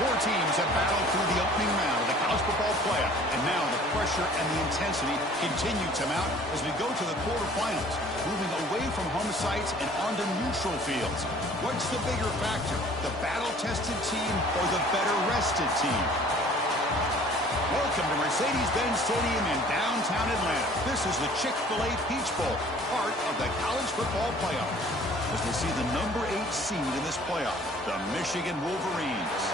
Four teams have battled through the opening round of the college football playoff, and now the pressure and the intensity continue to mount as we go to the quarterfinals, moving away from home sites and onto neutral fields. What's the bigger factor, the battle-tested team or the better-rested team? Welcome to Mercedes-Benz Stadium in downtown Atlanta. This is the Chick-fil-A Peach Bowl, part of the college football playoff, as we see the number 8 seed in this playoff, the Michigan Wolverines,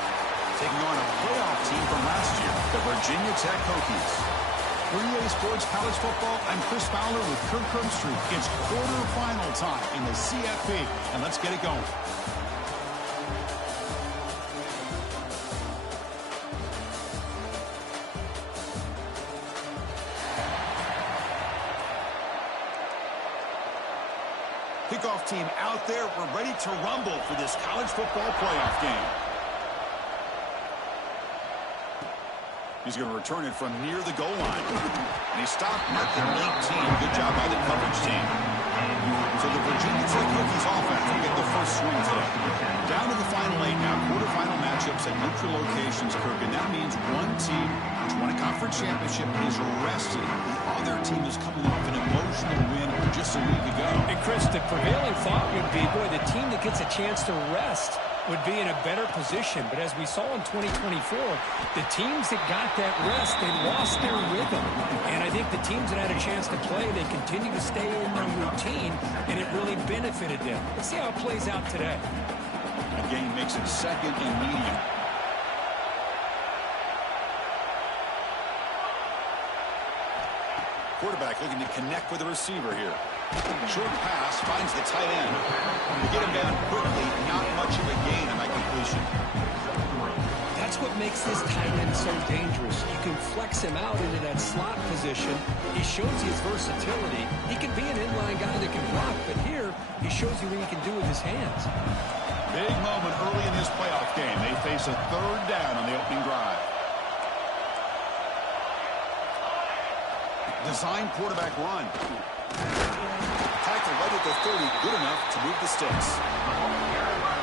taking on a playoff team from last year, the Virginia Tech Hokies. For EA Sports College Football, I'm Chris Fowler with Kirk Herbstreit. It's quarterfinal time in the CFB, and let's get it going. Kickoff team out there. We're ready to rumble for this college football playoff game. He's going to return it from near the goal line. And he stopped at the 18. Good job by the coverage team. So the Virginia Tech Hokies offense will get the first swing today. Down to the final 8 now. Quarterfinal matchups at neutral locations, Kirk. And that means one team which won a conference championship is rested. The other team is coming off an emotional win just a week ago. And Chris, the prevailing thought would be, boy, the team that gets a chance to rest would be in a better position. But as we saw in 2024, the teams that got that rest, they lost their rhythm. And I think the teams that had a chance to play, they continue to stay in their routine, and it really benefited them. Let's see how it plays out today. The game makes it second and medium. Quarterback looking to connect with the receiver here. Short pass finds the tight end. To get him down quickly, not much of a gain on that completion. That's what makes this tight end so dangerous. You can flex him out into that slot position. He shows you his versatility. He can be an inline guy that can block, but here he shows you what he can do with his hands. Big moment early in this playoff game. They face a third down on the opening drive. Design quarterback run. Tackle right at the 30, good enough to move the sticks.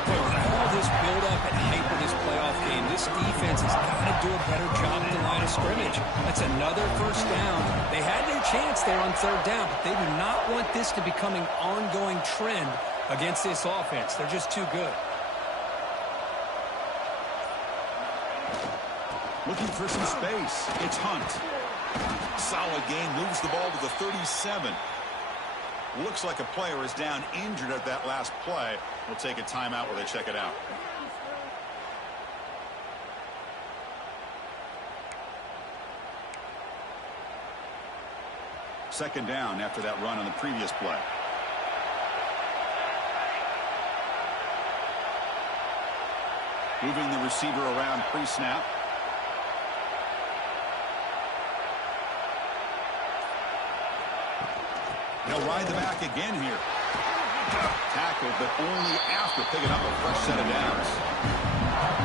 With all this build-up and hype of this playoff game, this defense has got to do a better job at the line of scrimmage. That's another first down. They had their chance there on third down, but they do not want this to become an ongoing trend against this offense. They're just too good. Looking for some space. It's Hunt. Solid gain, moves the ball to the 37. Looks like a player is down injured at that last play. We'll take a timeout while they check it out. Second down after that run on the previous play. Moving the receiver around pre-snap. They'll ride the back again here. Tackled, but only after picking up a fresh set of downs.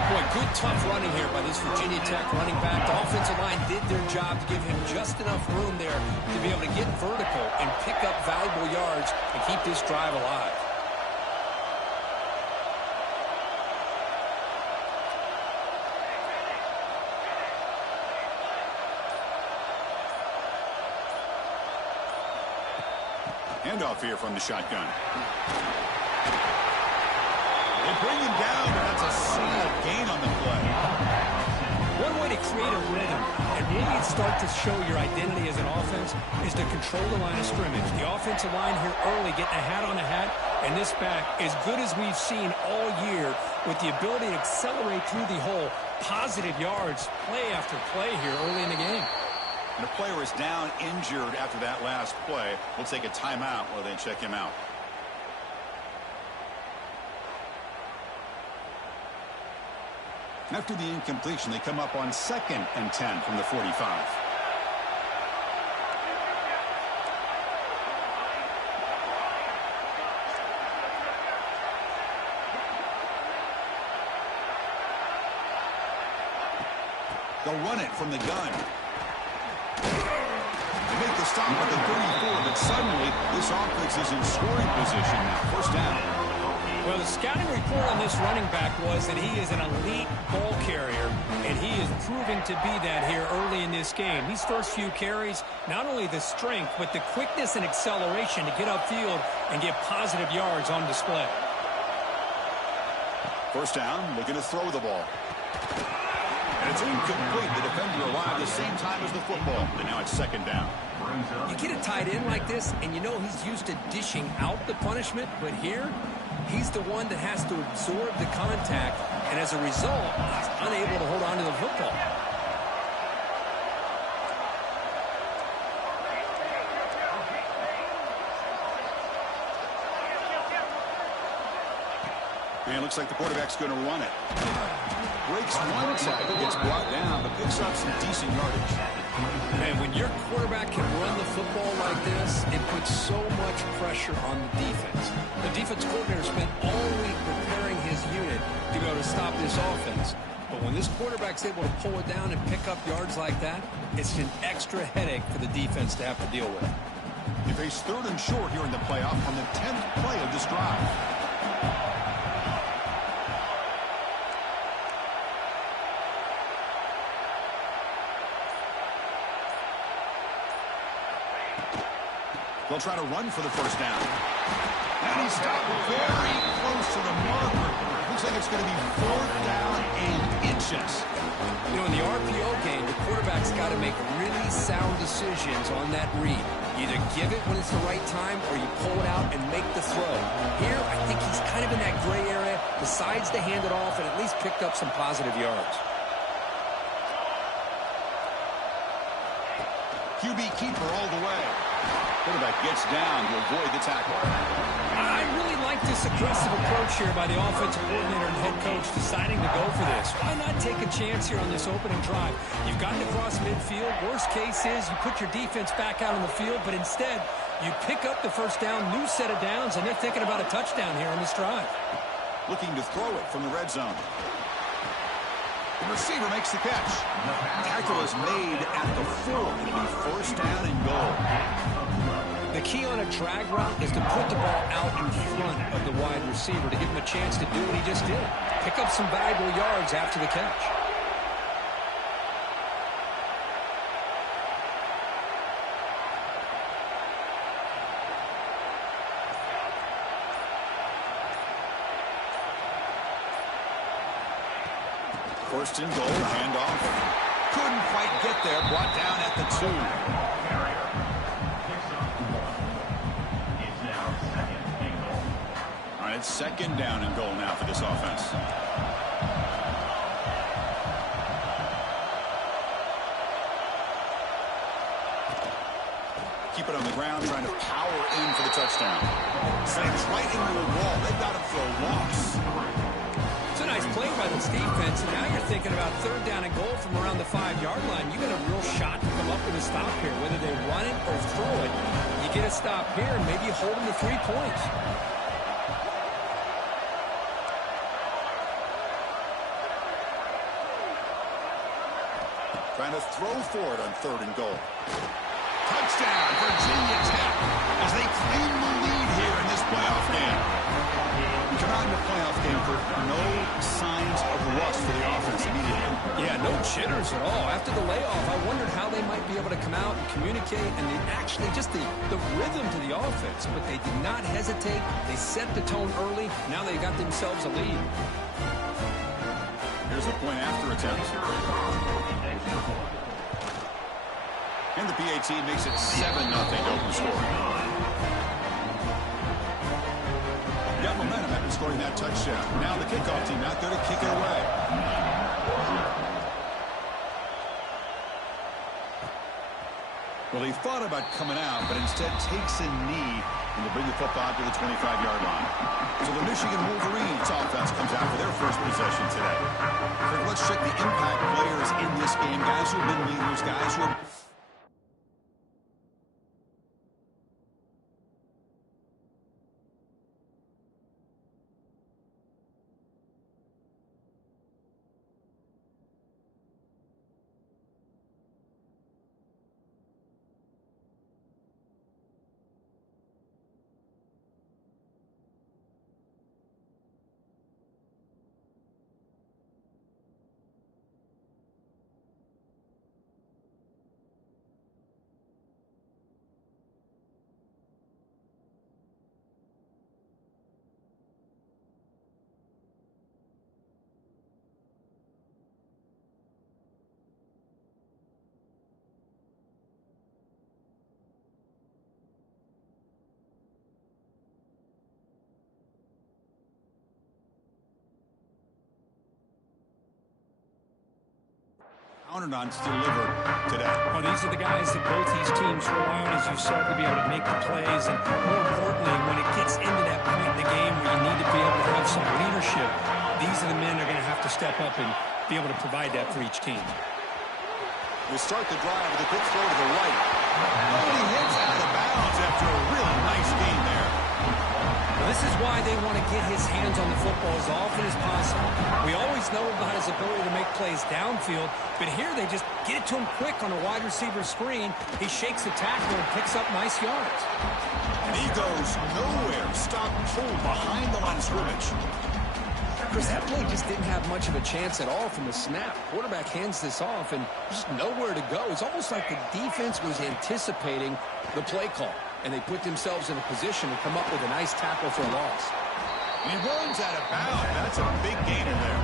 Boy, good tough running here by this Virginia Tech running back. The offensive line did their job to give him just enough room there to be able to get vertical and pick up valuable yards and keep this drive alive. Handoff here from the shotgun. They bring him down, and that's a solid gain on the play. One way to create a rhythm and really start to show your identity as an offense is to control the line of scrimmage. The offensive line here early getting a hat on a hat, and this back, as good as we've seen all year, with the ability to accelerate through the hole, positive yards, play after play here early in the game. And the player is down injured after that last play. We'll take a timeout while they check him out. After the incompletion, they come up on 2nd and 10 from the 45. They'll run it from the gun. Make the stop at the 34, but suddenly this offense is in scoring position now. First down. Well, the scouting report on this running back was that he is an elite ball carrier, and he is proving to be that here early in this game. These first few carries, not only the strength, but the quickness and acceleration to get upfield and get positive yards on display. First down, looking to throw the ball. And it's incomplete. The defender arrived the same time as the football, and now it's second down. You get a tight end like this, and you know he's used to dishing out the punishment, but here, he's the one that has to absorb the contact, and as a result, he's unable to hold on to the football. And it looks like the quarterback's going to run it. Breaks one tackle, gets brought down, but picks up some decent yardage. Man, when your quarterback can run the football like this, it puts so much pressure on the defense. The defense coordinator spent all week preparing his unit to be able to stop this offense. But when this quarterback's able to pull it down and pick up yards like that, it's an extra headache for the defense to have to deal with. They face third and short here in the playoff on the 10th play of this drive. They'll try to run for the first down. And he stopped very close to the marker. Looks like it's going to be fourth down and inches. You know, in the RPO game, the quarterback's got to make really sound decisions on that read. Either give it when it's the right time or you pull it out and make the throw. Here, I think he's kind of in that gray area, decides to hand it off and at least picked up some positive yards. QB keeper all the way. Quarterback gets down to avoid the tackle. I really like this aggressive approach here by the offensive coordinator and head coach deciding to go for this. Why not take a chance here on this opening drive? You've gotten across midfield. Worst case is you put your defense back out on the field, but instead you pick up the first down, new set of downs, and they're thinking about a touchdown here on this drive. Looking to throw it from the red zone. The receiver makes the catch. Tackle is made at the 4. It'll be first down and goal. The key on a drag route is to put the ball out in front of the wide receiver to give him a chance to do what he just did. Pick up some valuable yards after the catch. First and goal, handoff. Couldn't quite get there, brought down at the 2. All right, it's second down and goal now for this offense. Keep it on the ground, trying to power in for the touchdown. Slams right into the wall. They've got him for a loss. It's a nice play by this defense, and now you're thinking about third down and goal from around the 5-yard line. You got a real shot to come up with a stop here, whether they run it or throw it. You get a stop here, and maybe you hold them to 3 points. Trying to throw for it on third and goal. Touchdown, Virginia Tech, as they claim the lead here in this playoff game. We come out in the playoff game for no signs of rust for the offense immediately. Yeah, no jitters at all. After the layoff, I wondered how they might be able to come out and communicate and actually just the rhythm to the offense. But they did not hesitate. They set the tone early. Now they got themselves a lead. Here's a point after attempt. And the PAT makes it 7-0 open score. Got momentum after scoring that touchdown. Now the kickoff team out there to kick it away. Well, he thought about coming out, but instead takes a knee and to bring the football to the 25-yard line. So the Michigan Wolverines offense comes out for their first possession today. Let's check the impact players in this game. Guys who have been leaders, guys who have... counted on to deliver today. Well, these are the guys that both these teams rely on, as you said, to be able to make the plays. And more importantly, when it gets into that point in the game where you need to be able to have some leadership, these are the men that are going to have to step up and be able to provide that for each team. We start the drive with a quick throw to the right. Oh, he hits out of bounds after a really nice gain there. Well, this is why they want to get his hands on the football as often as possible. We always know about his ability to make plays downfield, but here they just get it to him quick on a wide receiver screen. He shakes the tackle and picks up nice yards. And he goes nowhere. Stop pull behind the line of scrimmage. Chris, that play just didn't have much of a chance at all from the snap. Quarterback hands this off, and just nowhere to go. It's almost like the defense was anticipating the play call, and they put themselves in a position to come up with a nice tackle for a loss. And he runs out of bounds. That's a big gainer there.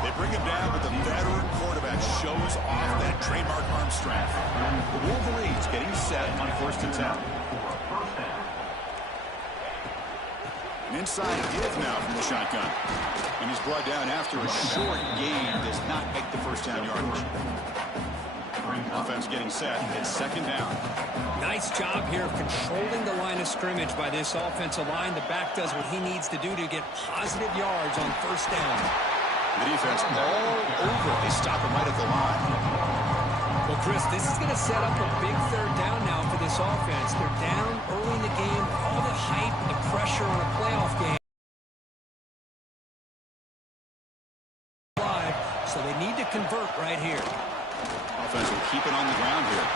They bring him down, but the veteran quarterback shows off that trademark arm strength. The Wolverines getting set on 1st and 10. And inside it is now from the shotgun. And he's brought down after a short gain. Does not make the first down yardage. Offense getting set. It's 2nd down. Nice job here of controlling the line of scrimmage by this offensive line. The back does what he needs to do to get positive yards on 1st down. The defense all over. They stop him right at the line. Well, Chris, this is going to set up a big 3rd down now for this offense. They're down early in the game. All the hype, the pressure on a playoff game. So they need to convert right here. Offense will keep it on the ground here.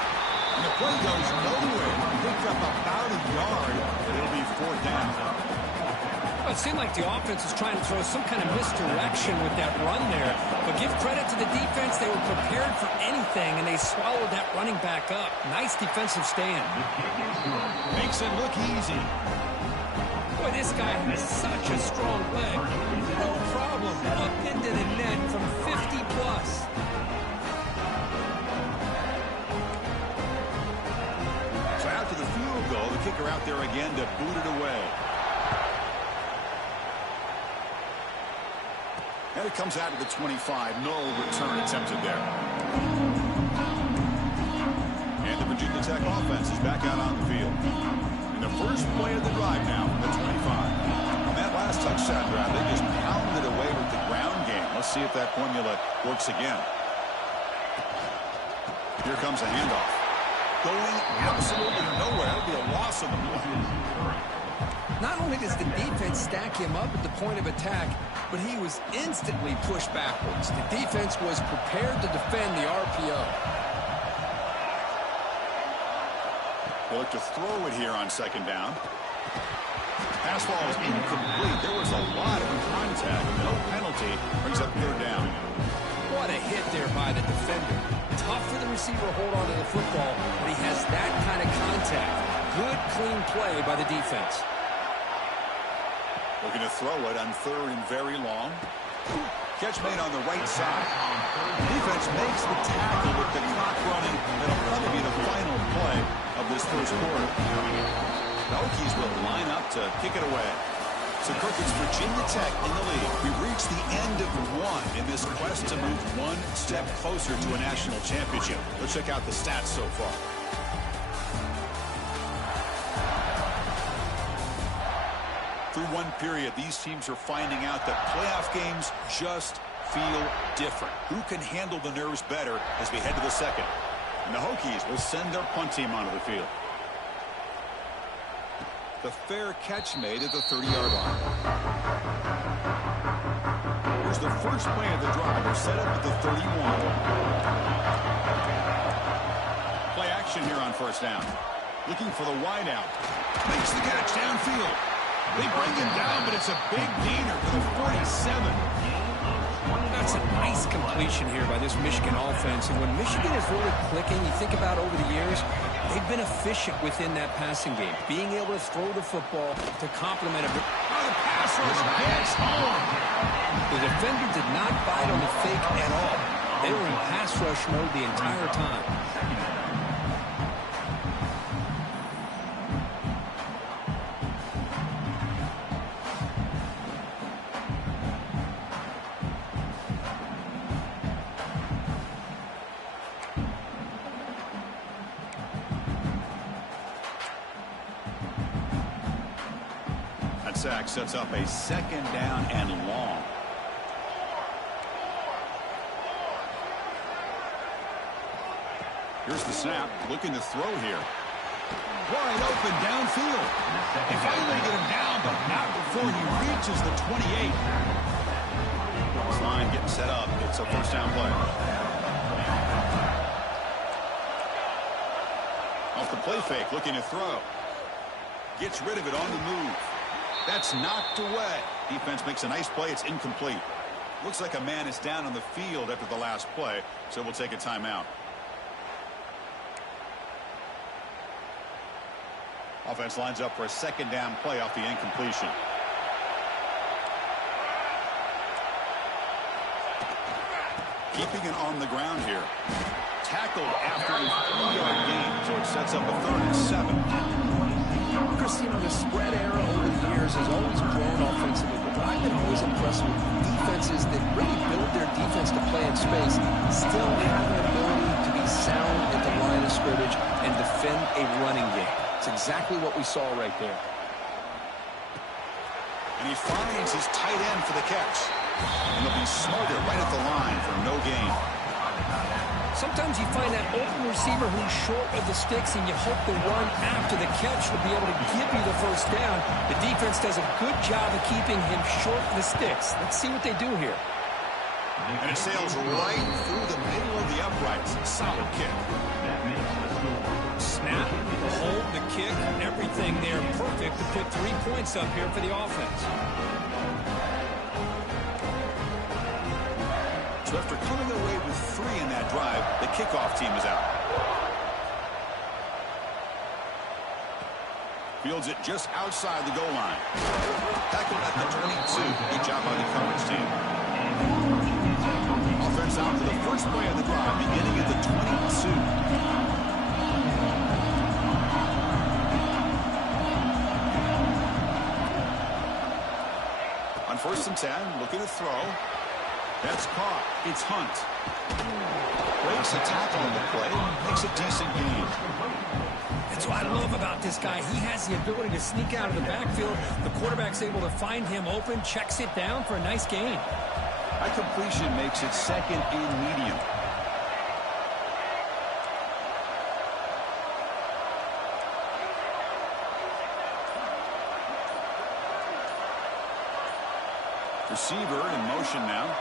And the play goes nowhere. Picked up about a yard, but it'll be 4th down. Well, it seemed like the offense was trying to throw some kind of misdirection with that run there. But give credit to the defense. They were prepared for anything, and they swallowed that running back up. Nice defensive stand. Makes it look easy. Boy, this guy has such a strong leg. No problem. Up into the net from 50+. So after the field goal, the kicker out there again to boot it away. And it comes out to the 25. No return attempted there. And the Virginia Tech offense is back out on the field. In the first play of the drive now, the 25. On that last touchdown drive, they just pounded away with the ground game. Let's see if that formula works again. Here comes a handoff. Going absolutely nowhere. It'll be a loss of the play. Not only does the defense stack him up at the point of attack, but he was instantly pushed backwards. The defense was prepared to defend the RPO. They look to throw it here on 2nd down. Pass ball is incomplete. There was a lot of contact. No penalty. Brings up 3rd down. What a hit there by the defender. Tough for the receiver to hold on to the football, but he has that kind of contact. Good, clean play by the defense. Looking to throw it on 3rd and very long. Catch made on the right side. Defense makes the tackle with the clock running. That'll probably be the final play of this first quarter. The Hokies will line up to kick it away. So, Kirk, it's Virginia Tech in the lead. We've reached the end of one in this quest to move one step closer to a national championship. Let's check out the stats so far. Through one period, these teams are finding out that playoff games just feel different. Who can handle the nerves better as we head to the 2nd? And the Hokies will send their punt team onto the field. The fair catch made at the 30-yard line. Here's the first play of the drive. They're set up at the 31. Play action here on 1st down. Looking for the wideout. Makes the catch downfield. They bring him down, but it's a big gainer for the 47. That's a nice completion here by this Michigan offense. And when Michigan is really clicking, you think about over the years, they've been efficient within that passing game. Being able to throw the football to complement it. Oh, the pass rush gets home. The defender did not bite on the fake at all. They were in pass rush mode the entire time. That sack sets up a 2nd down and long. Here's the snap, looking to throw here. Wide open downfield. They finally get him down, but not before he reaches the 28. This line getting set up. It's a 1st down play. Off the play fake, looking to throw. Gets rid of it on the move. That's knocked away. Defense makes a nice play. It's incomplete. Looks like a man is down on the field after the last play, so we'll take a timeout. Offense lines up for a 2nd down play off the incompletion. Keeping it on the ground here. Tackled after a 3-yard gain, so it sets up a 3rd and 7. Chris, you know, the spread era over the years has always grown offensively, but I've been always impressed with defenses that really build their defense to play in space, still have an ability to be sound at the line of scrimmage and defend a running game. It's exactly what we saw right there. And he finds his tight end for the catch. And he'll be smarter right at the line for no gain. Sometimes you find that open receiver who's short of the sticks, and you hope the run after the catch will be able to give you the 1st down. The defense does a good job of keeping him short of the sticks. Let's see what they do here. And it sails right through the middle of the uprights. Solid kick. Snap, the hold, the kick, everything there perfect to put 3 points up here for the offense. So after coming away with 3 in that drive, the kickoff team is out. Fields it just outside the goal line. Tackled at the 22. Good job by the coverage team. Offense out for the first play of the drive, beginning at the 22. On 1st and 10, looking to throw. That's caught. It's Hunt. Breaks a tackle on the play. Makes a decent gain. That's what I love about this guy. He has the ability to sneak out of the backfield. The quarterback's able to find him open, checks it down for a nice gain. That completion makes it 2nd and medium. Receiver in motion now.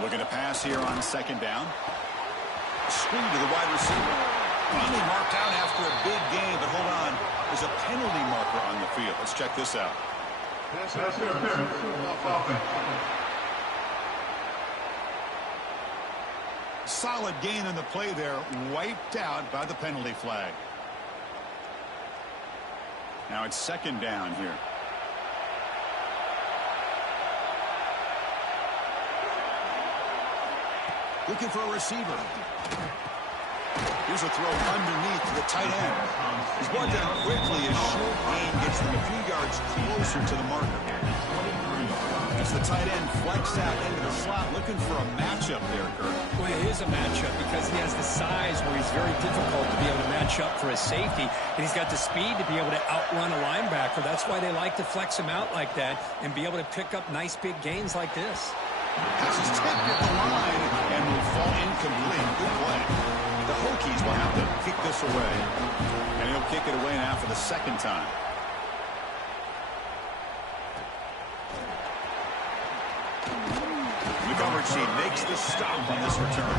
Looking to pass here on 2nd down. Screen to the wide receiver. Finally marked out after a big gain, but hold on. There's a penalty marker on the field. Let's check this out. Solid gain on the play there. Wiped out by the penalty flag. Now it's 2nd down here. Looking for a receiver. Here's a throw underneath to the tight end. He's brought down quickly as short gain gets them a few yards closer to the marker. As the tight end flex out into the slot, looking for a matchup there, Kurt. Well, it is a matchup because he has the size where he's very difficult to be able to match up for his safety, and he's got the speed to be able to outrun a linebacker. That's why they like to flex him out like that and be able to pick up nice big gains like this. Pass is tipped at the line and will fall incomplete. Good play. The Hokies will have to kick this away. And he'll kick it away now for the 2nd time. The coverage team makes the stop on this return.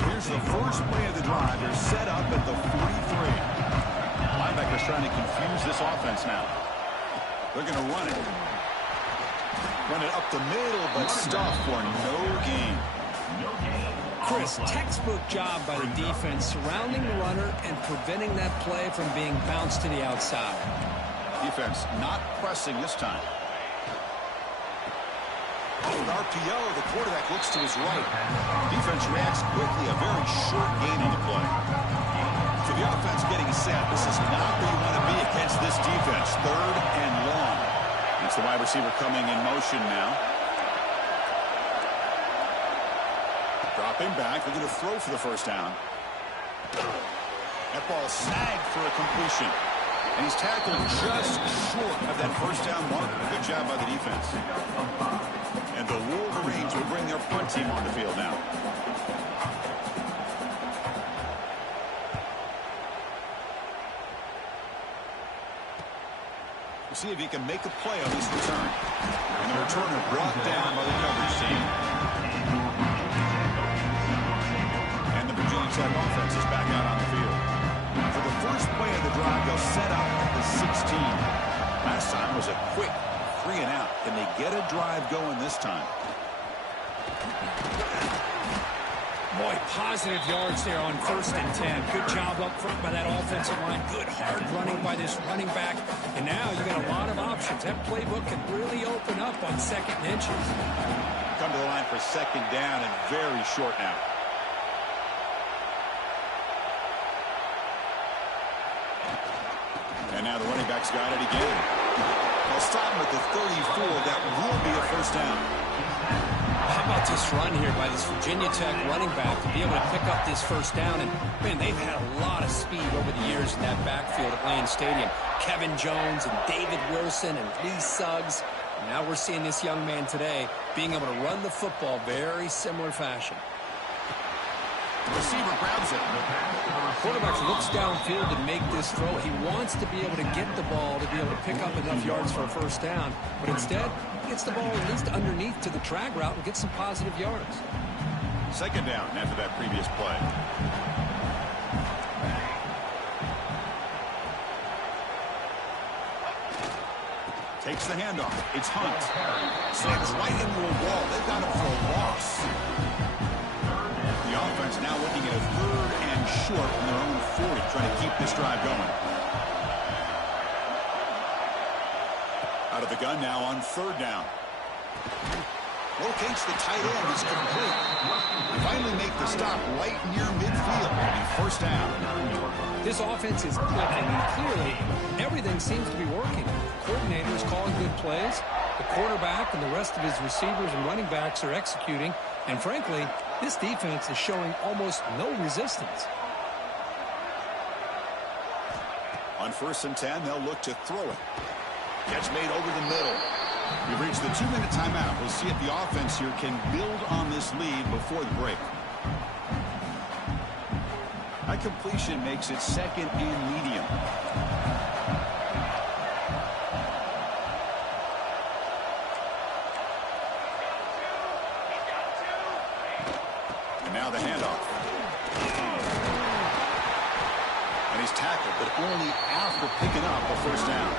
So here's the first play of the drive. They're set up at the 43. Linebacker's trying to confuse this offense now. They're going to run it. Run it up the middle, but stuff for no gain. Chris, textbook job by the defense surrounding the runner and preventing that play from being bounced to the outside. Defense not pressing this time. With RPO, the quarterback looks to his right. Defense reacts quickly, a very short gain on the play. So the offense getting set. This is not where you want to be against this defense. 3rd and long. It's the wide receiver coming in motion now. Dropping back, looking to throw for the 1st down. That ball snagged for a completion. And he's tackled just short of that first down mark. Good job by the defense. And the Wolverines will bring their punt team on the field now. We'll see if he can make a play on this return. And the returner brought down by the coverage team. And the Virginia Tech offense is back out on the field. For the first play of the drive, they'll set up at the 16. Last time was a quick 3 and out. Can they get a drive going this time? Boy, positive yards there on 1st and 10. Good job up front by that offensive line. Good hard running by this running back. And now you got a lot of options. That playbook can really open up on 2nd and inches. Come to the line for 2nd down and very short now. And now the running back's got it again. They'll stop him at the 34. That will be a 1st down. How about this run here by this Virginia Tech running back to be able to pick up this 1st down? And, man, they've had a lot of speed over the years in that backfield at Lane Stadium. Kevin Jones and David Wilson and Lee Suggs. And now we're seeing this young man today being able to run the football very similar fashion. Receiver grabs it. Quarterback looks downfield to make this throw. He wants to be able to get the ball to be able to pick up enough yards for a 1st down. But instead, he gets the ball at least underneath to the drag route and gets some positive yards. 2nd down after that previous play. Takes the handoff. It's Hunt. Slams right into a wall. They've got him for a loss. The offense now looking at a 3rd and short from their own 40, trying to keep this drive going. Out of the gun now on 3rd down. Locates the tight end. It's complete. Finally make the stop right near midfield. It'll be 1st down. This offense is clicking, and clearly everything seems to be working. The coordinator is calling good plays. The quarterback and the rest of his receivers and running backs are executing. And frankly, this defense is showing almost no resistance. On 1st and 10, they'll look to throw it. Catch made over the middle. We've reached the 2-minute timeout. We'll see if the offense here can build on this lead before the break. That completion makes it 2nd and medium. And now the handoff. And he's tackled, but only after picking up a 1st down.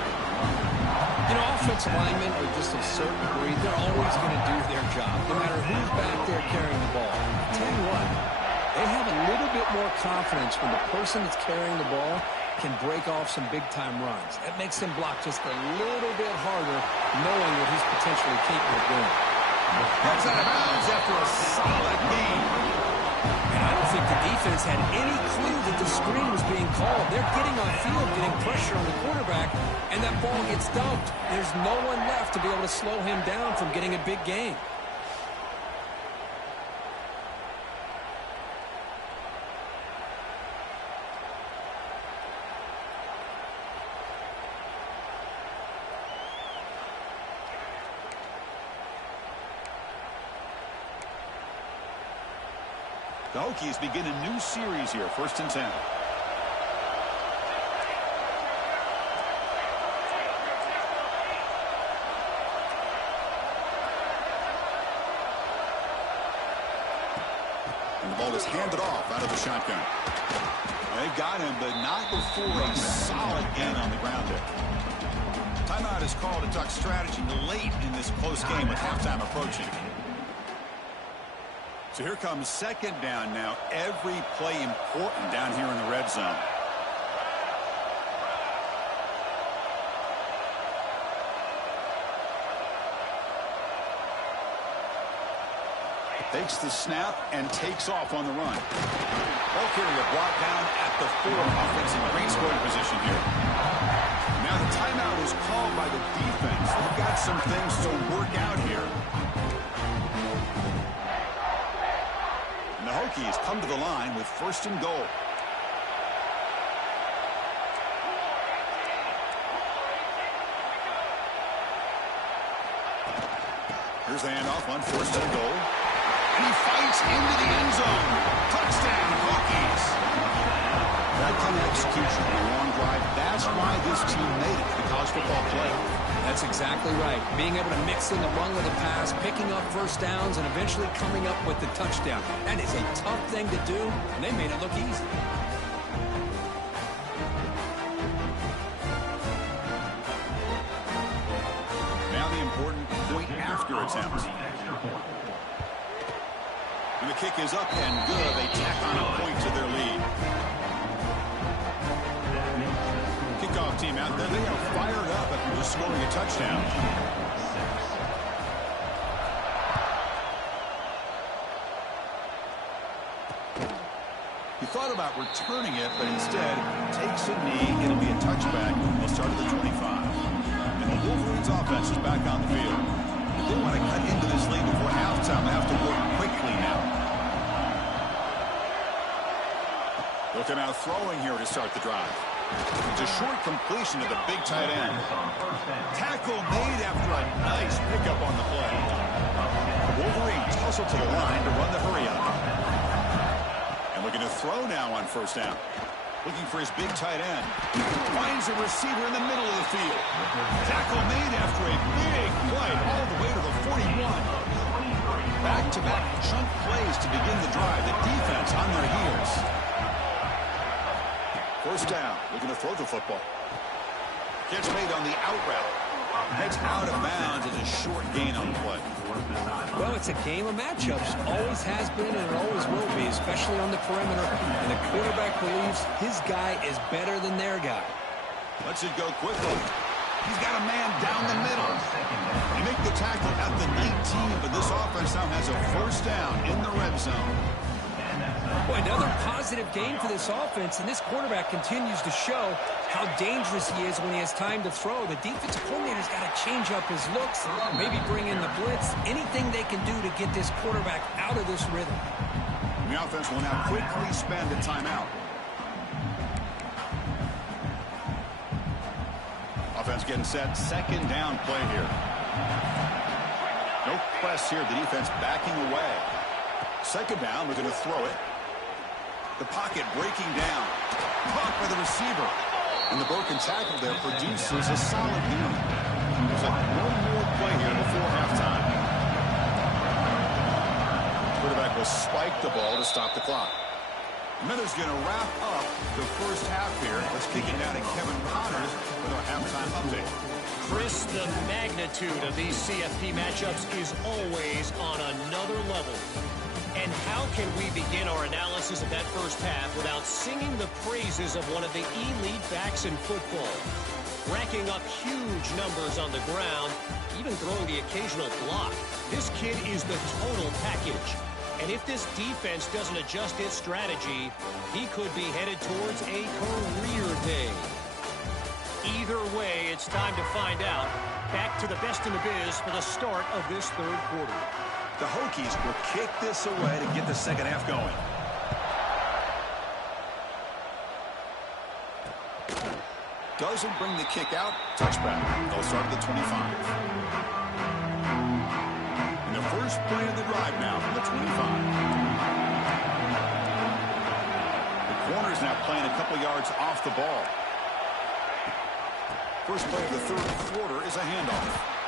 You know, offensive linemen are just a certain breed. They're always going to do their job, no matter who's back there carrying the ball. I'll tell you what, they have a little bit more confidence when the person that's carrying the ball can break off some big-time runs. That makes him block just a little bit harder, knowing what he's potentially capable of doing. Comes out of bounds after a solid game. And I don't think the defense had any clue that the screen was being called. They're getting on field, getting pressure on the quarterback, and that ball gets dumped. There's no one left to be able to slow him down from getting a big gain. The Hokies begin a new series here, 1st and 10. And the ball is handed off out of the shotgun. They've got him, but not before a solid gain on the ground there. Timeout is called to talk strategy late in this close game with halftime approaching. So here comes 2nd down now. Every play important down here in the red zone. Takes the snap and takes off on the run. Ball carrier brought down at the 4. Offense in great scoring position here. Now the timeout is called by the defense. They've got some things to work out here. And the Hokies come to the line with 1st and goal. Here's the handoff on 1st and goal. And he fights into the end zone. Touchdown, Hokies. That kind of execution on a long drive, that's why this team made it to the college football playoff. That's exactly right. Being able to mix in the run with the pass, picking up first downs, and eventually coming up with the touchdown. That is a tough thing to do, and they made it look easy. Now the important point after attempt. And the kick is up and good. They tack on a point to their lead. Kickoff team out there. They are fired up after just scoring a touchdown. He thought about returning it, but instead takes a knee. It'll be a touchback. They'll start at the 25. And the Wolverines offense is back on the field. If they want to cut into this lead before halftime, they have to work quickly now. Looking out throwing here to start the drive. It's a short completion to the big tight end. Tackle made after a nice pickup on the play. The Wolverines hustle to the line to run the hurry up. And looking to throw now on 1st down. Looking for his big tight end. Finds a receiver in the middle of the field. Tackle made after a big play all the way to the 41. Back-to-back chunk plays to begin the drive. The defense on their heels. 1st down. Looking to throw the football. Gets made on the out route. Heads out of bounds as a short gain on the play. Well, it's a game of matchups. Always has been and it always will be, especially on the perimeter. And the quarterback believes his guy is better than their guy. Lets it go quickly. He's got a man down the middle. They make the tackle at the 19, but this offense now has a 1st down in the red zone. Boy, another positive game for this offense, and this quarterback continues to show how dangerous he is when he has time to throw. The defensive coordinator's got to change up his looks, maybe bring in the blitz, anything they can do to get this quarterback out of this rhythm. And the offense will now quickly spend a timeout. Offense getting set, 2nd down play here. No press here, the defense backing away. 2nd down, we're going to throw it. The pocket breaking down. Caught by the receiver. And the broken tackle there produces a solid gain. There's like one more play here before halftime. Quarterback will spike the ball to stop the clock. Miller's going to wrap up the 1st half here. Let's kick it down to Kevin Connors with our halftime update. Chris, the magnitude of these CFP matchups is always on another level. And how can we begin our analysis of that 1st half without singing the praises of one of the elite backs in football? Racking up huge numbers on the ground, even throwing the occasional block. This kid is the total package. And if this defense doesn't adjust its strategy, he could be headed towards a career day. Either way, it's time to find out. Back to the best in the biz for the start of this 3rd quarter. The Hokies will kick this away to get the 2nd half going. Doesn't bring the kick out. Touchback. They'll start at the 25. And the first play of the drive now from the 25. The corner's now playing a couple yards off the ball. First play of the 3rd quarter is a handoff.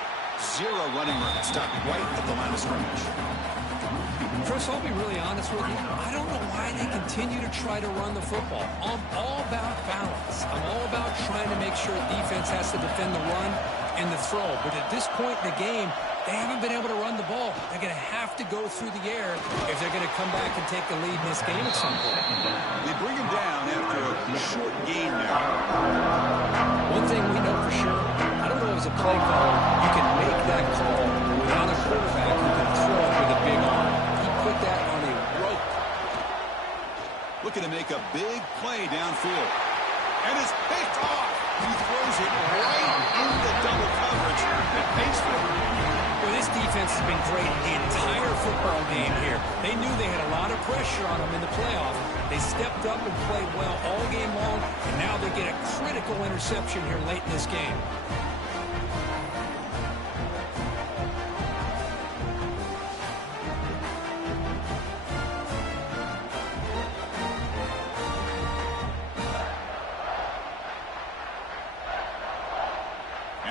0 running room. Stopped right at the line of scrimmage. Chris, I'll be really honest with you. I don't know why they continue to try to run the football. I'm all about balance. I'm all about trying to make sure defense has to defend the run and the throw. But at this point in the game, they haven't been able to run the ball. They're going to have to go through the air if they're going to come back and take the lead in this game at some point. They bring him down after a short gain now. One thing we know for sure, I don't know as a play caller, you can make that call without a quarterback who can throw it with a big arm. He put that on a rope. Looking to make a big play downfield. And it's picked off. He throws it right into double coverage and pays for it. Well, this defense has been great the entire football game here. They knew they had a lot of pressure on them in the playoff. They stepped up and played well all game long, and now they get a critical interception here late in this game.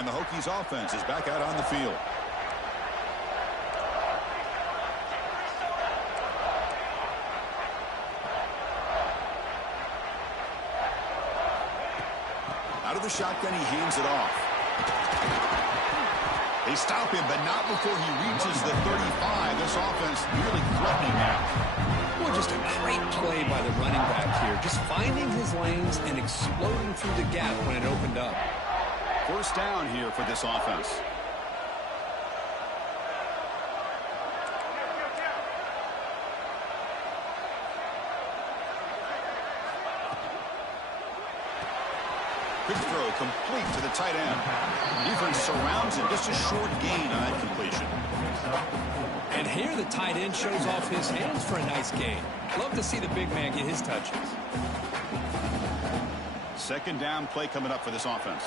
And the Hokies offense is back out on the field. Out of the shotgun, he hands it off. They stop him, but not before he reaches the 35. This offense really threatening now. Well, just a great play by the running back here. Just finding his lanes and exploding through the gap when it opened up. First down here for this offense. Quick throw complete to the tight end. Defense surrounds him. Just a short gain on that completion. And here the tight end shows off his hands for a nice gain. Love to see the big man get his touches. Second down play coming up for this offense.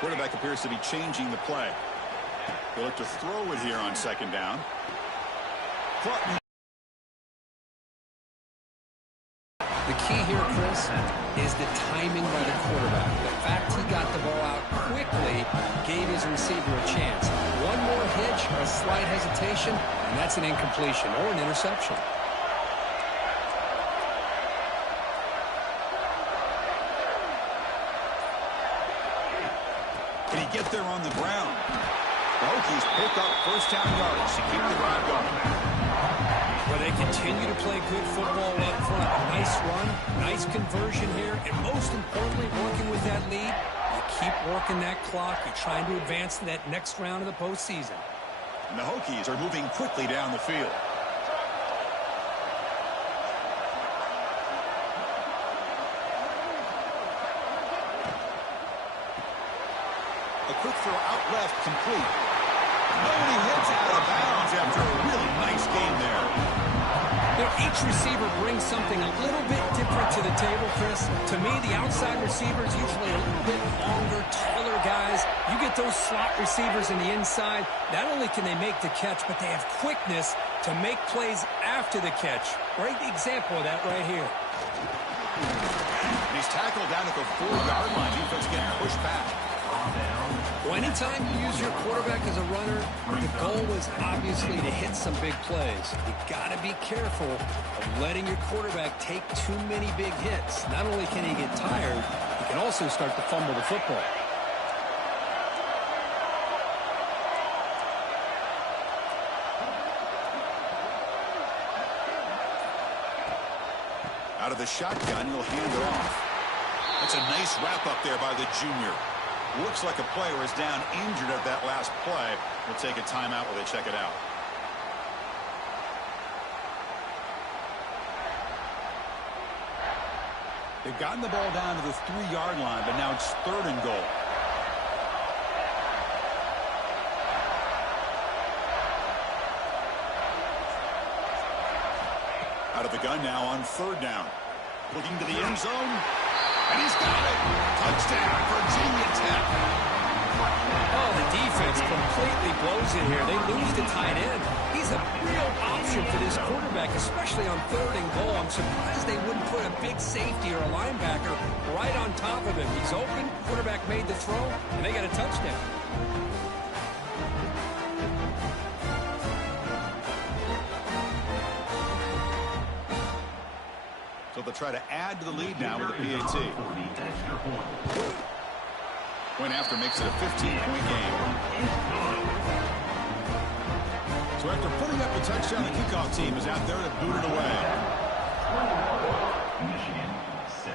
Quarterback appears to be changing the play. They'll look to throw it here on second down. The key here, Chris, is the timing by the quarterback. The fact he got the ball out quickly gave his receiver a chance. One more hitch or a slight hesitation, and that's an incompletion or an interception. Can he get there on the ground? The Hokies pick up first down yards to keep the drive going. Well, they continue to play good football up front. Nice run, nice conversion here, and most importantly, working with that lead. You keep working that clock. You're trying to advance to that next round of the postseason. And the Hokies are moving quickly down the field. A quick throw out left, complete. Nobody hits out of bounds after a really nice game there. You know, each receiver brings something a little bit different to the table, Chris. To me, the outside receivers usually a little bit longer, taller guys. You get those slot receivers in the inside, not only can they make the catch, but they have quickness to make plays after the catch. Great example of that right here. And he's tackled down at the 4-yard line. Defense getting pushed back. Well, anytime you use your quarterback as a runner, the goal is obviously to hit some big plays. You got to be careful of letting your quarterback take too many big hits. Not only can he get tired, he can also start to fumble the football. Out of the shotgun, he'll hand it off. That's a nice wrap up there by the junior. Looks like a player is down injured at that last play. We'll take a timeout while they check it out. They've gotten the ball down to the 3-yard line, but now it's 3rd and goal. Out of the gun now on 3rd down. Looking to the end zone. And he's got it. Touchdown, Virginia Tech. Oh, the defense completely blows it here. They lose the tight end. He's a real option for this quarterback, especially on 3rd and goal. I'm surprised they wouldn't put a big safety or a linebacker right on top of him. He's open. Quarterback made the throw, and they got a touchdown. So they'll try to add to the lead now with a PAT. Point after makes it a 15-point game. So after putting up a touchdown, the kickoff team is out there to boot it away. Michigan 6.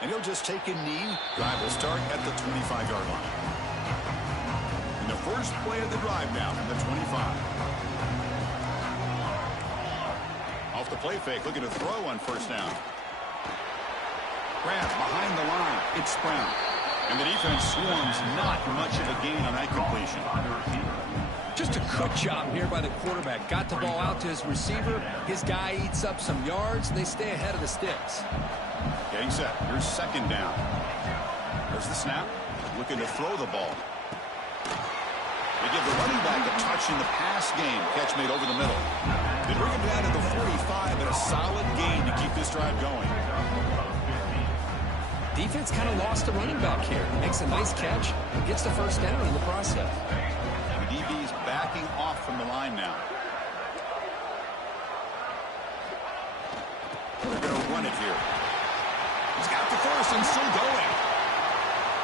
And he'll just take a knee. Drive will start at the 25-yard line. And the first play of the drive now from the 25. Off the play fake, looking to throw on 1st down. Grab behind the line. It's Brown. And the defense swarms, not much of a gain on that completion. Just a good job here by the quarterback. Got the ball out to his receiver. His guy eats up some yards, and they stay ahead of the sticks. Getting set. Here's 2nd down. There's the snap. Looking to throw the ball. They give the running back a touch in the pass game. Catch made over the middle. They bring him down to the 45 and a solid gain to keep this drive going. Defense kind of lost the running back here. Makes a nice catch and gets the first down in the process. The DB's backing off from the line now. They're going to run it here. He's got the first and still going.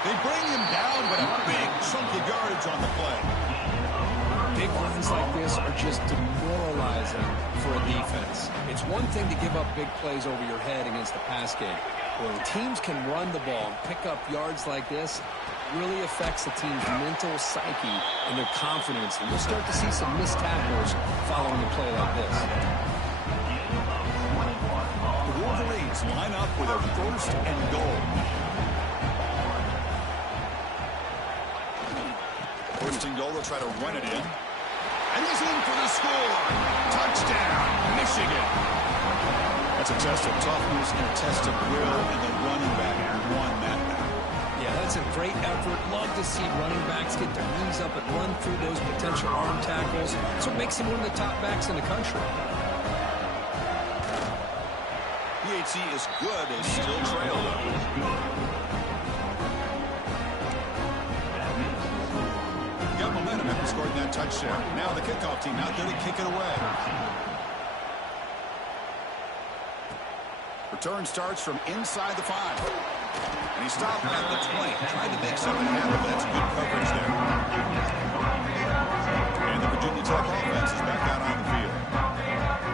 They bring him down, but a big chunk of yardage on the play. Big runs like this are just demoralizing for a defense. It's one thing to give up big plays over your head against the pass game. When teams can run the ball and pick up yards like this, it really affects the team's mental psyche and their confidence. And you'll start to see some missed tackles following a play like this. The Wolverines line up with a first and goal. First and goal, they'll try to run it in. And he's in for the score. Touchdown, Michigan. That's a test of toughness and a test of will, and the running back won that battle. Yeah, that's a great effort. Love to see running backs get their knees up and run through those potential arm tackles. That's what makes him one of the top backs in the country. PHC is good. They still trail, though. Got momentum after scoring that touchdown. Now the kickoff team out there to kick it away. Return starts from inside the 5. And he stopped at the 20. Trying to make something happen, but that's good coverage there. And the Virginia Tech offense is back out on the field.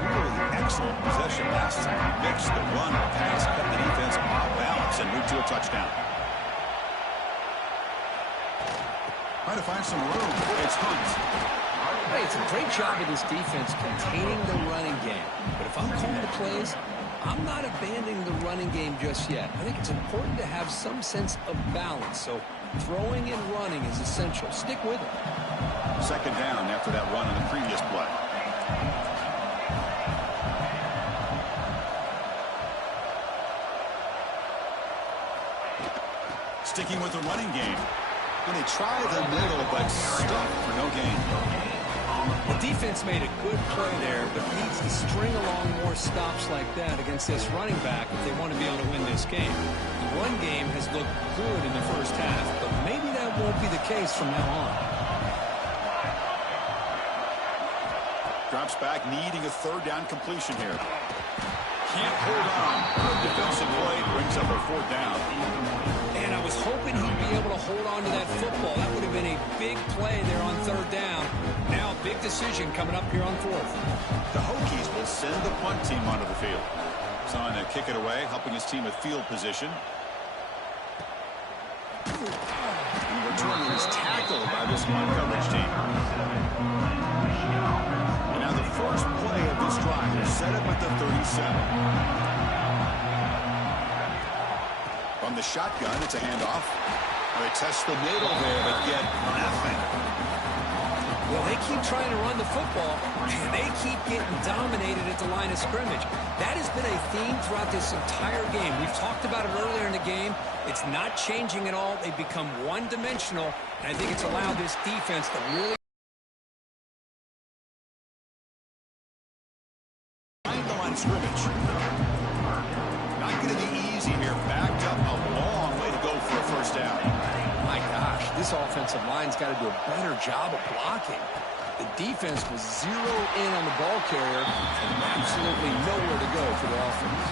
Really excellent possession last time. Mixed the run, the pass, kept the defense off balance, and moved to a touchdown. Trying to find some room. It's Hunt. Hey, it's a great job of this defense containing the running game. But if I'm calling the plays, I'm not abandoning the running game just yet. I think it's important to have some sense of balance. So throwing and running is essential. Stick with it. Second down after that run in the previous play. Sticking with the running game. And they try the middle, but stuck for no gain. The defense made a good play there, but needs to string along more stops like that against this running back if they want to be able to win this game. The run game has looked good in the first half, but maybe that won't be the case from now on. Drops back, needing a third down completion here. Can't hold on. Good defensive play brings up a fourth down. And I was hoping he'd be able to hold on to that football. That would have been a big play there on third down. Now a big decision coming up here on fourth. The Hokies will send the punt team onto the field. He's on to kick it away, helping his team with field position. And the returner is tackled by this punt coverage team. And now the first play of this drive will set up at the 37. From the shotgun, it's a handoff. They test the middle there, but get nothing. Well, they keep trying to run the football, and they keep getting dominated at the line of scrimmage. That has been a theme throughout this entire game. We've talked about it earlier in the game. It's not changing at all. They've become one-dimensional, and I think it's allowed this defense to really find the line of scrimmage. Not going to be easy here. Backed up a long way to go for a first down. My gosh, this offensive line's got to do a better job of blocking. The defense was zeroed in on the ball carrier and absolutely nowhere to go for the offense.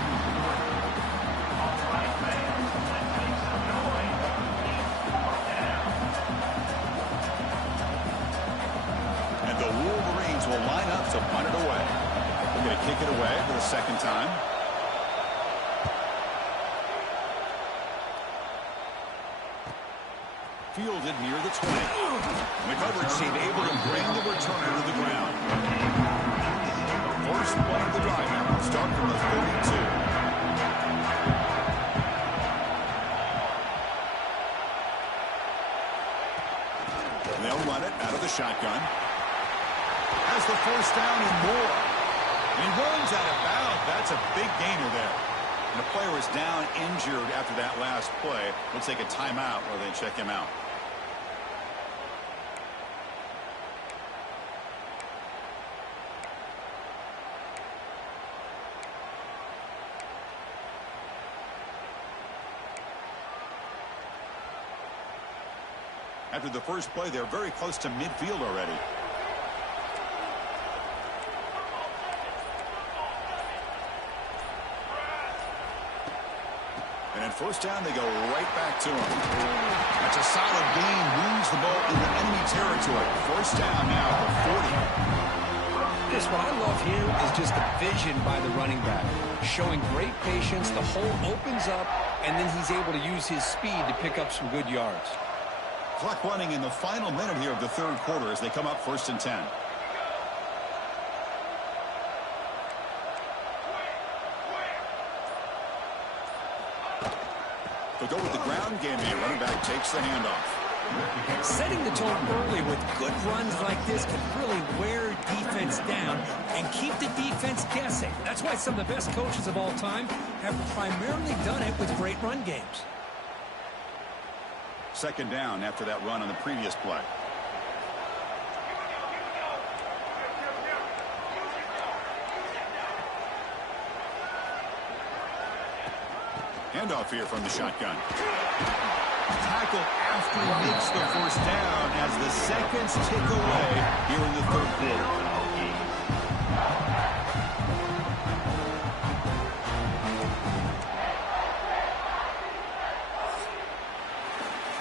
And the Wolverines will line up to punt it away. They're going to kick it away for the second time. Fielded near the 20. And the coverage team able to bring the returner to the ground. First play of the drive now will start from the 32. And they'll run it out of the shotgun. Has the first down and more. And he runs out of bounds. That's a big gainer there. And the player is down injured after that last play. We'll take a timeout while they check him out. After the first play, they're very close to midfield already. And at first down, they go right back to him. That's a solid gain. Moves the ball into enemy territory. First down now at the 40. Chris, what I love here is just the vision by the running back. Showing great patience. The hole opens up, and then he's able to use his speed to pick up some good yards. Clock running in the final minute here of the third quarter as they come up 1st and 10. They'll go with the ground game here. Running back takes the handoff. Setting the tone early with good runs like this can really wear defense down and keep the defense guessing. That's why some of the best coaches of all time have primarily done it with great run games. Second down after that run on the previous play. Handoff here from the shotgun. Tackle after he makes the first down as the seconds tick away here in the third quarter.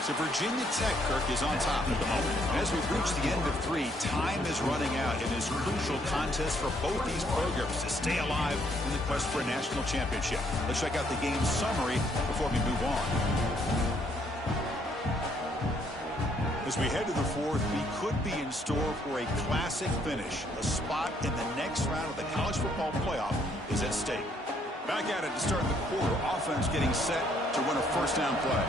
So Virginia Tech, Kirk, is on top at the moment. And as we've reached the end of 3, time is running out in this crucial contest for both these programs to stay alive in the quest for a national championship. Let's check out the game summary before we move on. As we head to the 4th, we could be in store for a classic finish. A spot in the next round of the college football playoff is at stake. Back at it to start the quarter. Offense getting set to run a first down play.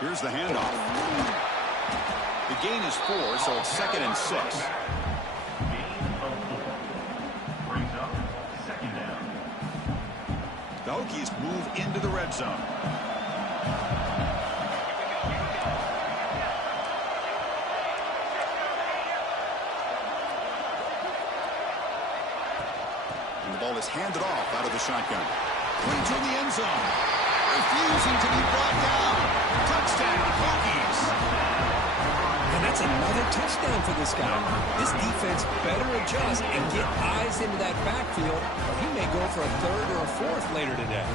Here's the handoff. The gain is 4, so it's 2nd and 6. The Hokies move into the red zone. And the ball is handed off out of the shotgun. Putting to the end zone. Refusing to be brought down. Touchdown, Hokies. And that's another touchdown for this guy. This defense better adjust and get eyes into that backfield, or he may go for a 3rd or a 4th later today.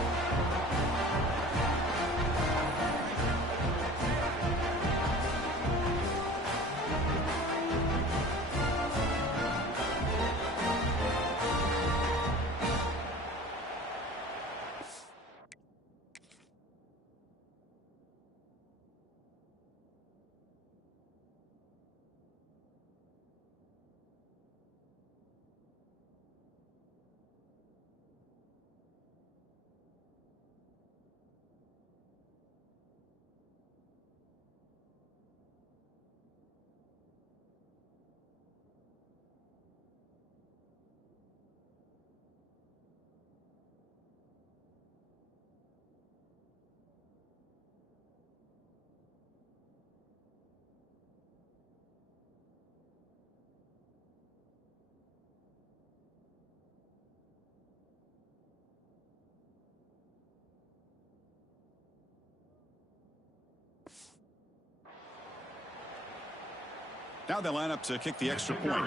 Now they line up to kick the extra point.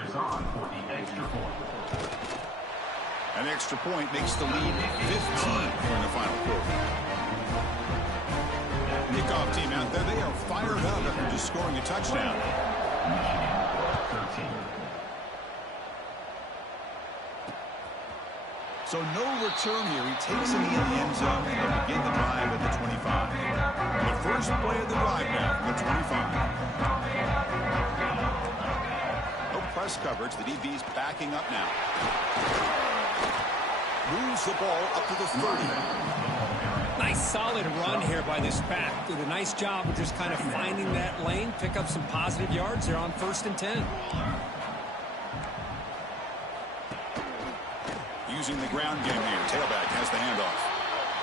And the extra point makes the lead 15 in the final quarter. Kickoff team out there, they are fired up after just scoring a touchdown. So no return here. He takes it in the end zone and they'll begin the drive at the 25. The first play of the drive now from the 25. Press coverage. The DB's backing up now. Moves the ball up to the 30. Nice solid run here by this back. Did a nice job of just kind of finding that lane, pick up some positive yards there on 1st and 10. Using the ground game here. Tailback has the handoff.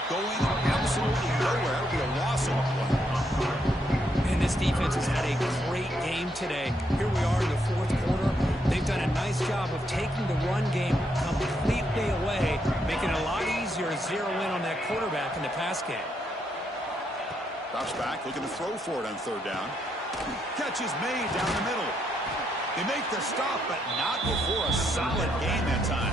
Going absolutely nowhere. That'll be a loss on the play. And this defense has had a great game today. Here we are in the 4th quarter. They've done a nice job of taking the run game completely stay away, making it a lot easier to zero in on that quarterback in the pass game. Drops back, looking to throw for it on third down. Catch is made down the middle. They make the stop, but not before a solid gain that time.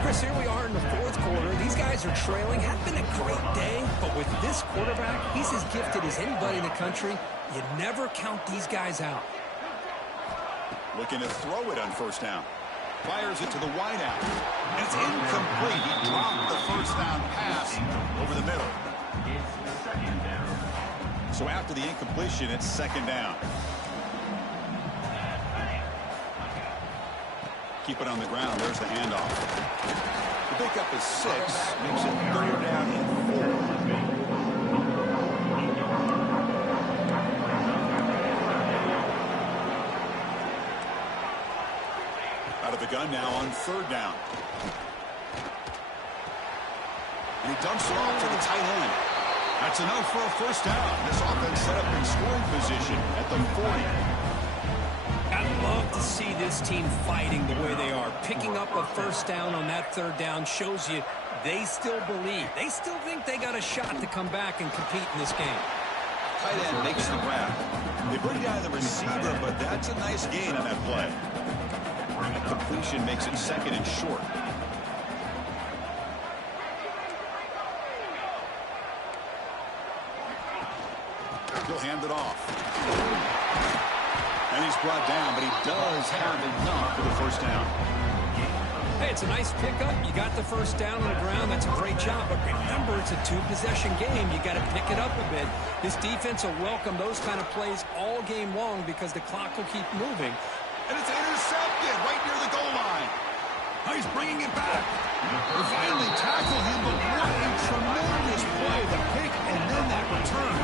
Chris, here we are in the fourth quarter. These guys are trailing. Had been a great day, but with this quarterback, he's as gifted as anybody in the country. You never count these guys out. Looking to throw it on first down. Fires it to the wide out. And it's incomplete. He dropped the first down pass over the middle. So after the incompletion, it's second down. Keep it on the ground. There's the handoff. The pickup is 6. Makes it third down and 4. Out of the gun now on third down. And he dumps it off to the tight end. That's enough for a first down. This offense set up in scoring position at the 40. I love to see this team fighting the way they are. Picking up a first down on that third down shows you they still believe. They still think they got a shot to come back and compete in this game. Tight end makes the grab. They bring down the receiver, but that's a nice gain on that play. Completion makes it second and short. He'll hand it off. And he's brought down, but he does have enough for the first down. Hey, it's a nice pickup. You got the first down on the ground. That's a great job. But remember, it's a two-possession game. You got to pick it up a bit. This defense will welcome those kind of plays all game long because the clock will keep moving. And it's intercepted right near the goal line. Now he's bringing it back. They finally tackle him, but what a tremendous play. The pick and then that return.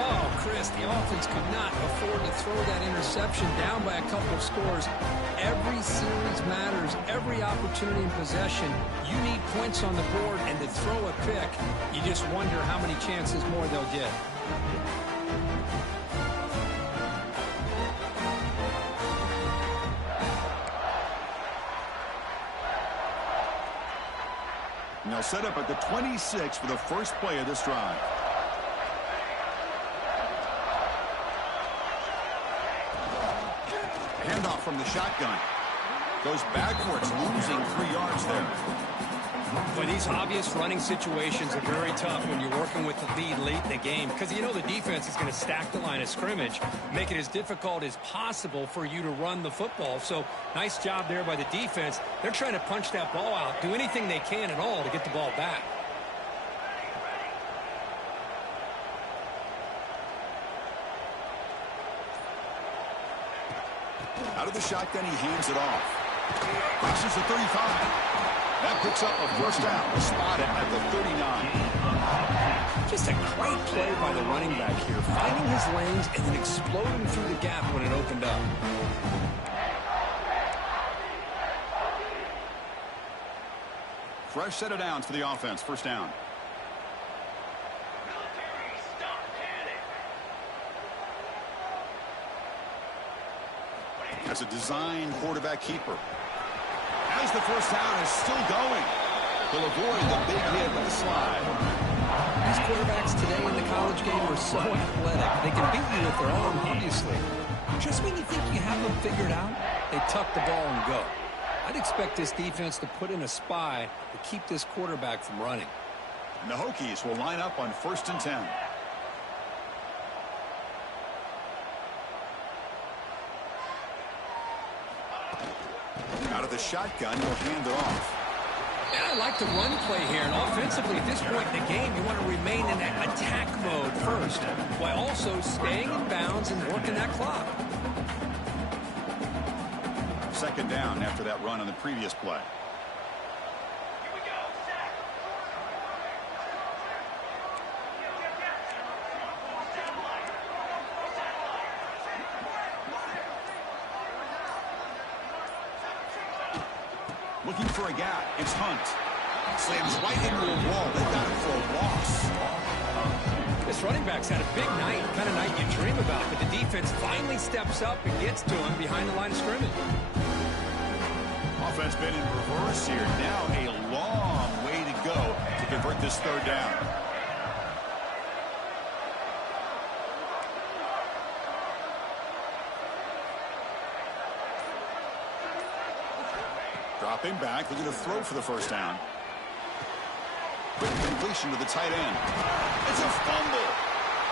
Oh, Chris, the offense could not afford to throw that interception down by a couple of scores. Every series matters. Every opportunity in possession. You need points on the board, and to throw a pick, you just wonder how many chances more they'll get. And they'll set up at the 26 for the first play of this drive. Handoff from the shotgun. Goes backwards, losing 3 yards there. But these obvious running situations are very tough when you're working with the lead late in the game because you know the defense is going to stack the line of scrimmage, make it as difficult as possible for you to run the football. So nice job there by the defense. They're trying to punch that ball out, do anything they can at all to get the ball back. Out of the shotgun, he hands it off. Crosses the 35. That picks up a first down. Spotted at the 39. Just a great play by the running back here, finding his lanes and then exploding through the gap when it opened up. Fresh set of downs for the offense. First down. As a design quarterback keeper. As the first down is still going. He'll avoid the big hit with the slide. These quarterbacks today in the college game are so athletic. They can beat you with their arm, obviously. Just when you think you have them figured out, they tuck the ball and go. I'd expect this defense to put in a spy to keep this quarterback from running. And the Hokies will line up on 1st and 10. Out of the shotgun, he'll hand it off. And I like the run play here. And offensively, at this point in the game, you want to remain in that attack mode first, while also staying in bounds and working that clock. Second down after that run on the previous play. Looking for a gap. It's Hunt. Slams right into a wall. They got him for a loss. This running back's had a big night, kind of night you dream about, but the defense finally steps up and gets to him behind the line of scrimmage. Offense been in reverse here. Now a long way to go to convert this third down. Dropping back, looking to throw for the first down. Quick completion to the tight end. It's a fumble.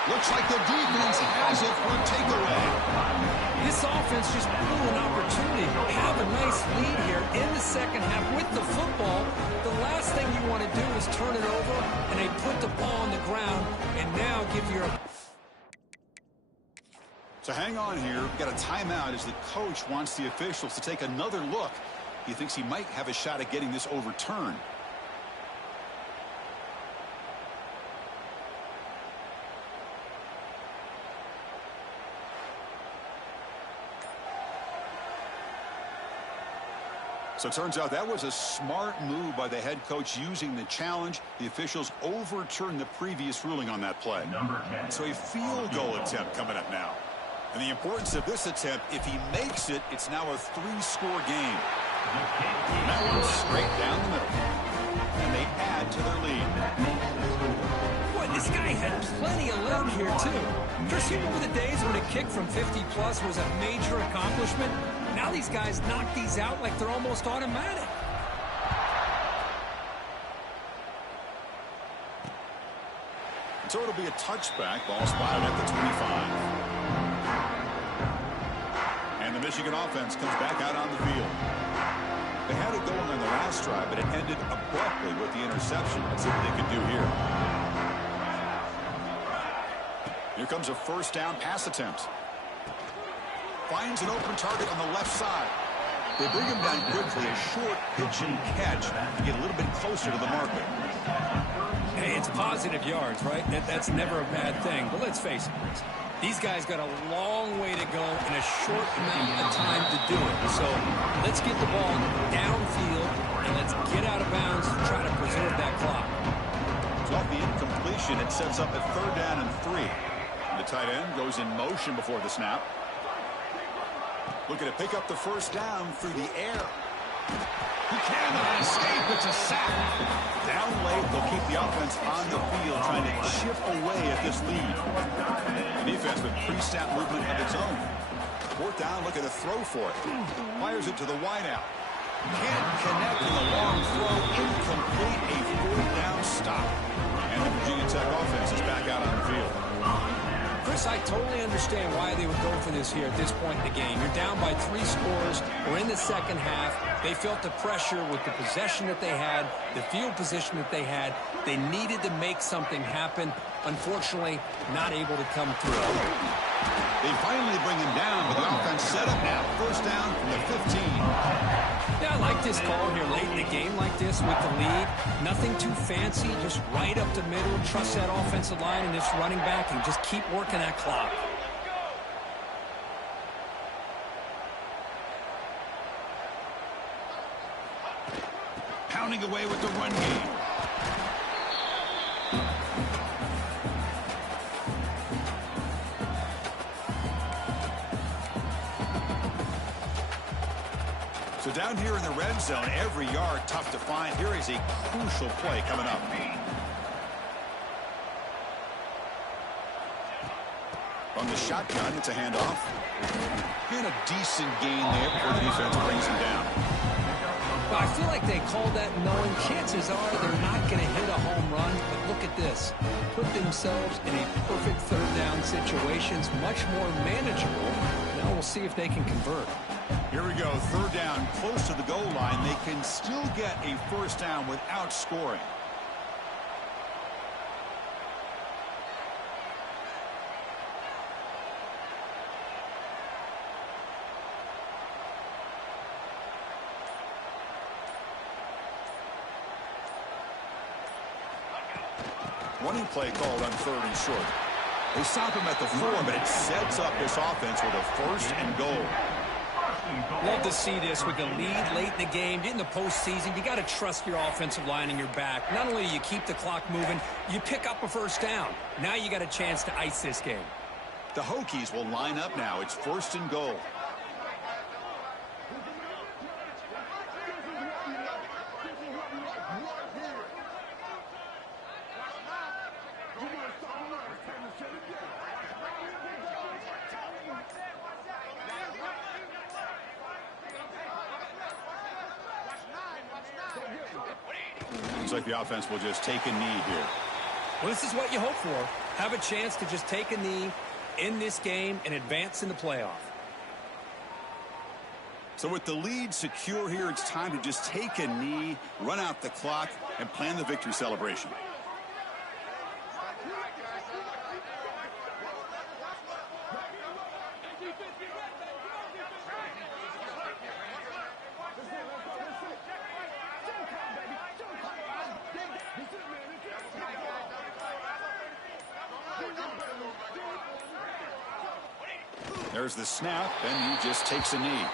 Looks like the defense has it for a takeaway. This offense just blew an opportunity. Have a nice lead here in the second half with the football. The last thing you want to do is turn it over, and they put the ball on the ground, and now give your... So hang on here. We've got a timeout as the coach wants the officials to take another look. He thinks he might have a shot at getting this overturned. So it turns out that was a smart move by the head coach using the challenge. The officials overturned the previous ruling on that play. So a field goal attempt coming up now. And the importance of this attempt, if he makes it, it's now a 3-score game. That one's straight down the middle. And they add to their lead. Boy, this guy had plenty of load here, too. Chris, you remember the days when a kick from 50-plus was a major accomplishment? Now these guys knock these out like they're almost automatic. So it'll be a touchback. Ball spotted at the 25. And the Michigan offense comes back out on the field. They had it going on the last drive, but it ended abruptly with the interception. Let's see what they can do here. Here comes a first down pass attempt. Finds an open target on the left side. They bring him down quickly, a short pitch and catch to get a little bit closer to the marker. Hey, it's positive yards, right? That's never a bad thing. But let's face it, these guys got a long way to go in a short amount of time to do it. So let's get the ball downfield and let's get out of bounds to try to preserve that clock. So off the incompletion, it sets up a third down and 3. And the tight end goes in motion before the snap. Looking to pick up the first down through the air. He cannot escape. It's a sack. Down late, they'll keep the offense on the field, trying to chip away at this lead. The defense with pre-snap movement of its own. Fourth down, looking to throw for it. Fires it to the wideout. Can't connect in the long throw. Incomplete. A fourth down stop. And the Virginia Tech offense is back out on the field. Chris, I totally understand why they would go for this here at this point in the game. You're down by 3 scores. We're in the second half. They felt the pressure with the possession that they had, the field position that they had. They needed to make something happen. Unfortunately, not able to come through. They finally bring him down with the offense set up now. First down from the 15. Yeah, I like this call here late in the game like this with the lead. Nothing too fancy, just right up the middle. Trust that offensive line and this running back and just keep working that clock. Pounding away with the run game. So down here in the red zone, every yard tough to find. Here is a crucial play coming up. From the shotgun, it's a handoff. And a decent gain there before the defense brings him down. Well, I feel like they called that knowing chances are they're not going to hit a home run. But look at this. Put themselves in a perfect third down situation. It's much more manageable. Now we'll see if they can convert. Here we go. Third down, close to the goal line. They can still get a first down without scoring. Running play called on 3rd and short. They stop him at the 4, but it sets up this offense with a first and goal. Love to see this with the lead late in the game. In the postseason, you got to trust your offensive line and your back. Not only do you keep the clock moving, you pick up a first down. Now you got a chance to ice this game. The Hokies will line up now. It's 1st and goal. Looks like the offense will just take a knee here. Well, this is what you hope for. Have a chance to just take a knee in this game and advance in the playoff. So with the lead secure here, it's time to just take a knee, run out the clock, and plan the victory celebration. There's the snap, and he just takes a knee.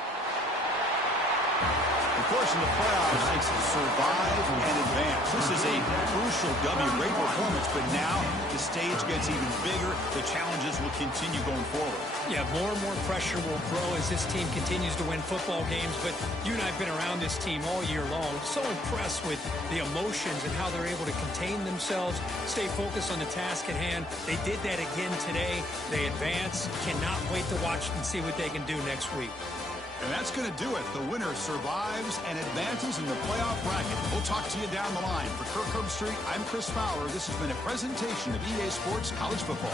Of course, in the playoffs, it's survive and advance. This is a crucial W. Great performance, but now the stage gets even bigger. The challenges will continue going forward. Yeah, more and more pressure will grow as this team continues to win football games. But you and I have been around this team all year long. So impressed with the emotions and how they're able to contain themselves, stay focused on the task at hand. They did that again today. They advance. Cannot wait to watch and see what they can do next week. And that's going to do it. The winner survives and advances in the playoff bracket. We'll talk to you down the line. For Kirk Herbstreit, I'm Chris Fowler. This has been a presentation of EA Sports College Football.